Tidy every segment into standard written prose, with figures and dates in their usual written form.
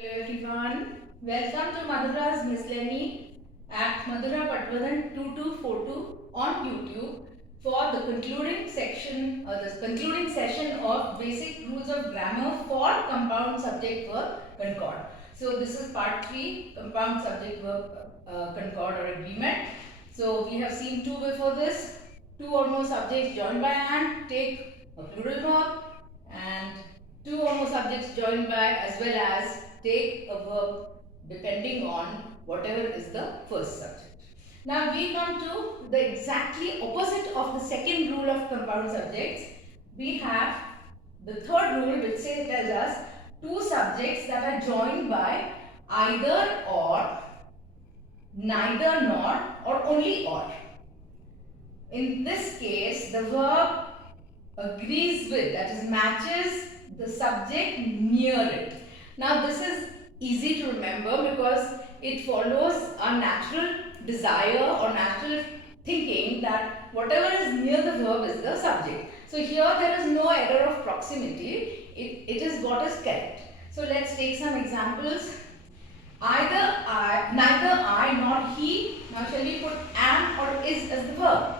Hello everyone, welcome to Madhura's Miscellany at Madhura Patwadan 2242 on YouTube for the concluding section or the concluding session of basic rules of grammar for compound subject verb concord. So this is part 3, compound subject verb concord or agreement. So we have seen two before this, two or more subjects joined by and take a plural verb, and two or more subjects joined by as well as take a verb depending on whatever is the first subject. Now we come to the exactly opposite of the second rule of compound subjects. We have the third rule which tells us two subjects that are joined by either or, neither nor, or only or. In this case, the verb agrees with, that is matches the subject near it. Now this is easy to remember because it follows our natural desire or natural thinking that whatever is near the verb is the subject. So here there is no error of proximity, it is what is correct. So let's take some examples. Neither I nor he. Now shall we put am or is as the verb?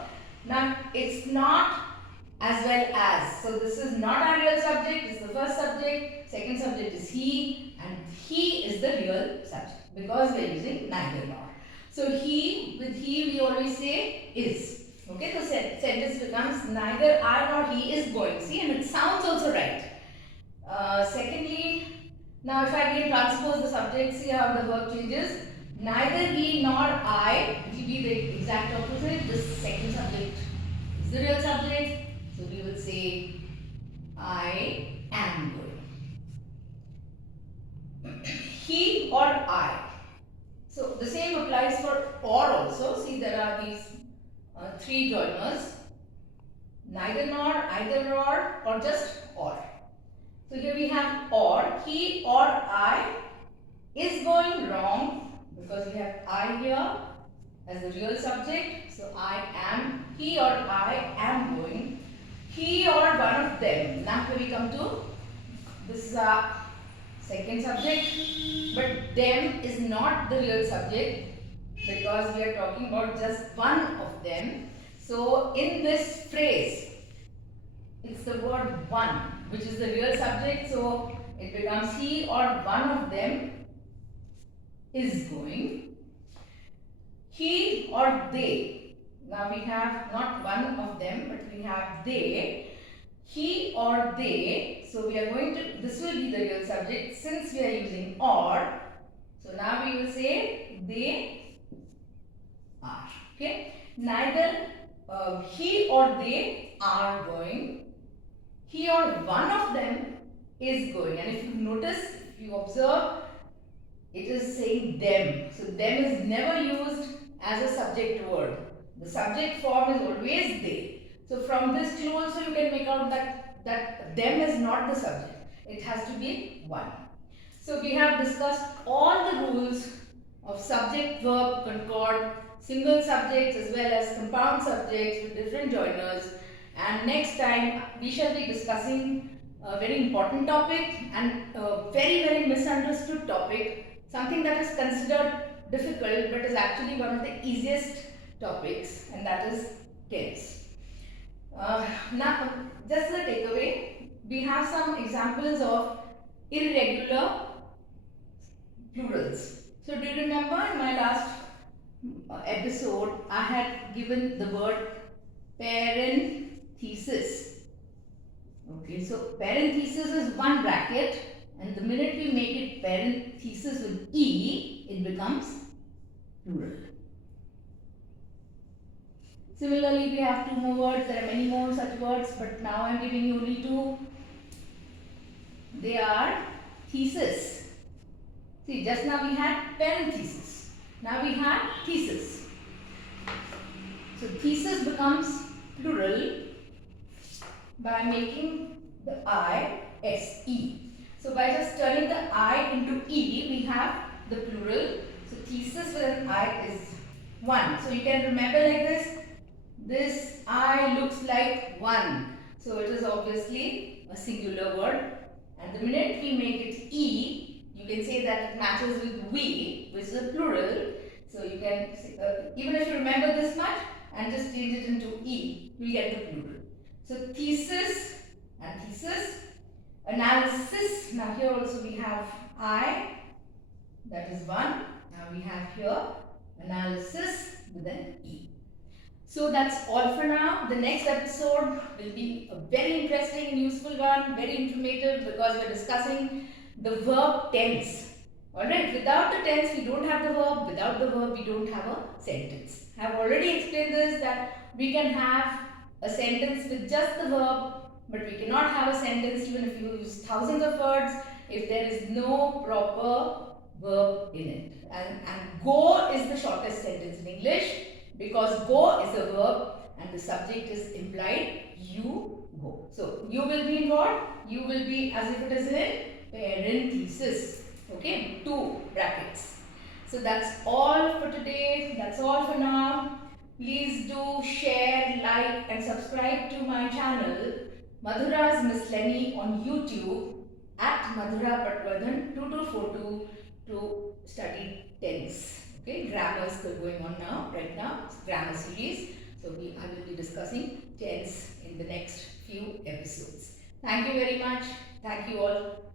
Now it's not as well as. So this is not our real subject, this is the first subject, second subject is he, and he is the real subject because we are using neither nor. So he, with he we always say is. Okay, so sentence becomes neither I nor he is going. See, and it sounds also right. Secondly, now if I again transpose the subject, see how the verb changes. Neither he nor I, it will be the exact opposite. This second subject is the real subject. So we will say I am going. He or I. So the same applies for or also. See, there are these three joiners. Neither nor, either or just or. So here we have or. He or I is going wrong because we have I here as the real subject. So I am, he or I am going. He or one of them. Now here we come to this second subject, but them is not the real subject because we are talking about just one of them. So in this phrase, it's the word one which is the real subject. So it becomes he or one of them is going. He or they. Now we have not one of them, but we have they. He or they. So we are going to, this will be the real subject since we are using or. So now we will say they are. Okay. Neither he or they are going. He or one of them is going. And if you notice, if you observe, it is saying them. So them is never used as a subject word. The subject form is always they. So from this clue also you can make out that them is not the subject. It has to be one. So we have discussed all the rules of subject verb concord, single subjects as well as compound subjects with different joiners. And next time we shall be discussing a very important topic and a very misunderstood topic, something that is considered difficult but is actually one of the easiest topics, and that is tense. Now, just the takeaway, we have some examples of irregular plurals. So, do you remember in my last episode, I had given the word parenthesis. Okay, so parenthesis is one bracket, and the minute we make it parenthesis with E, it becomes plural. Similarly, we have two more words. There are many more such words, but now I am giving you only two. They are thesis. See, just now we had parenthesis. Now we have thesis. So thesis becomes plural by making the I S-E. So by just turning the I into E, we have the plural. So thesis with an I is one. So you can remember like this. This I looks like one. So it is obviously a singular word. And the minute we make it E, you can say that it matches with we, which is a plural. So you can say, even if you remember this much and just change it into e, you will get the plural. So thesis and thesis. Analysis. Now here also we have I, that is one. Now we have here analysis with an e. So that's all for now. The next episode will be a very interesting and useful one, very informative, because we're discussing the verb tense. Alright, without the tense we don't have the verb, without the verb we don't have a sentence. I have already explained this, that we can have a sentence with just the verb, but we cannot have a sentence even if you use thousands of words if there is no proper verb in it. And go is the shortest sentence in English, because go is a verb and the subject is implied, you go. So you will be in what? You will be as if it is in parenthesis. Okay, 2 brackets. So that's all for today. That's all for now. Please do share, like and subscribe to my channel Madhura's Miss Lenny on YouTube at Madhura Patwardhan 2242 to study tense. Okay, grammar is still going on now, right now, it's grammar series. So I will be discussing tense in the next few episodes. Thank you very much. Thank you all.